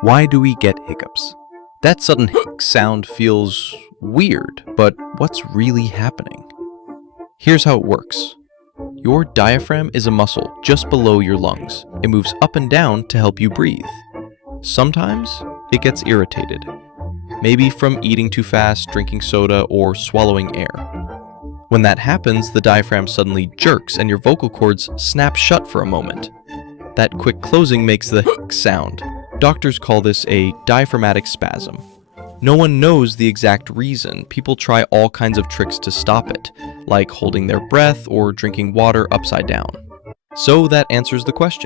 Why do we get hiccups? That sudden hic sound feels weird, but what's really happening? Here's how it works. Your diaphragm is a muscle just below your lungs. It moves up and down to help you breathe. Sometimes it gets irritated, maybe from eating too fast, drinking soda, or swallowing air. When that happens, the diaphragm suddenly jerks and your vocal cords snap shut for a moment. That quick closing makes the hic sound. Doctors call this a diaphragmatic spasm. No one knows the exact reason. People try all kinds of tricks to stop it, like holding their breath or drinking water upside down. So that answers the question.